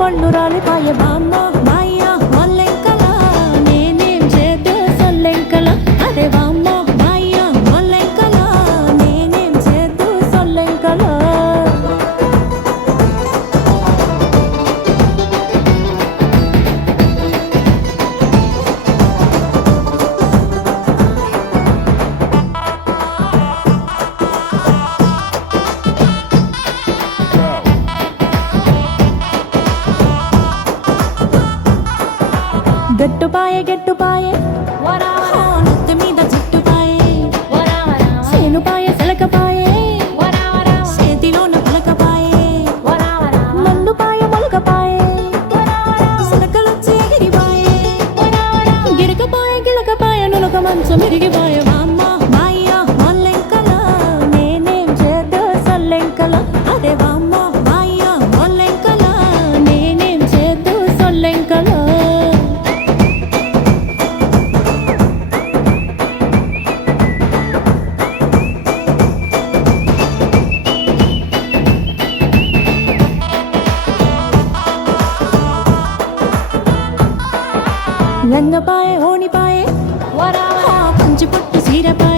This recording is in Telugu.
పళ్ళు రాలిపాయ బామ్మ మాయ మొల్లెంకల నేనేం చేద్దు సొల్లెంకల అదే బామ్మ మాయ మొల్లెంకల నేనేం చేద్దు సొల్లెంకల గట్టుపాయే నెత్తి మీద చుట్టుపాయే సేనుపాయే సిలకపాయే చేతిలోన పలకపాయే మల్లుపాయ మొలకపాయే సిలకలొచ్చి ఎగిరిపాయే గిరకపాయ గిలకపాయ నులక మంచం ఇరిగిపాయ బామ్మ మాయ మొల్లెంకల నేనేం చేద్దు సొల్లెంకల అదే బామ్మ మాయ మొల్లెంకల నేనేం చేద్దు సొల్లెంకల లంగపాయే ఓనిపాయే పంచి పుట్టు సీరపాయే